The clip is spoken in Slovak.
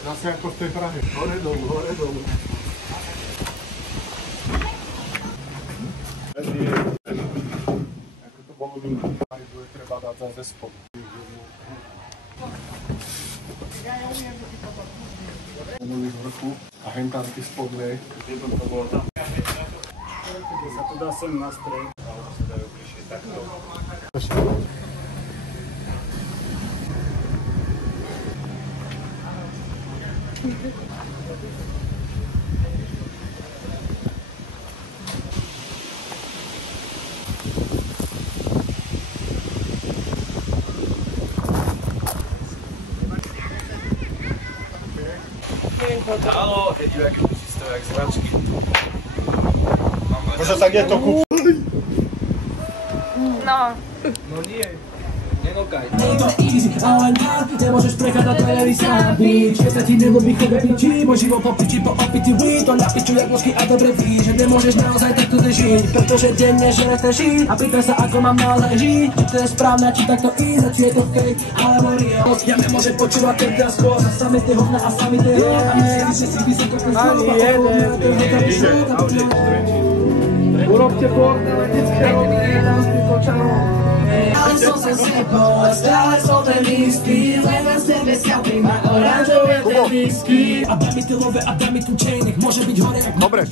Zase ako v tej Prahe. Hore dolu, hore dolu. Ako to bolo doma. Bude treba dať zase spod. Boli z vrchu a hentá taký spodnej. Kde to bolo tam? Keď sa to dá sem na strej. Alebo sa dajú bližšie takto. Halo, je tu jaký to jak z hračky. Možno sa kde to kúpi? No. No nie, nenokaj. Nemôžeš prechať na teleri sám byť. Keď sa ti nelúbi chebe piči, môj život po piči, po opity weed. To na piču jak mozky a dobre víš, že nemôžeš naozaj takto žiť. Pretože denne, že nechceš žiť a pýtaj sa, ako mám naozaj žiť. Či to je správne, či takto ísť, či je to fake, alebo real. Ja nemôžem počúvať ten gaz skôr, sami tie hovna a sami tie rok. A mne že si vysoko ten skôr, a jeden. Urobte bordel, detské rovne, nám spýtočalo. Ale som sa sebou a stále som ten istý. Len z tebe skalpy má oranžové ten whisky. A daj mi ty love a daj mi tu chain, nech môže byť hore. Dobre.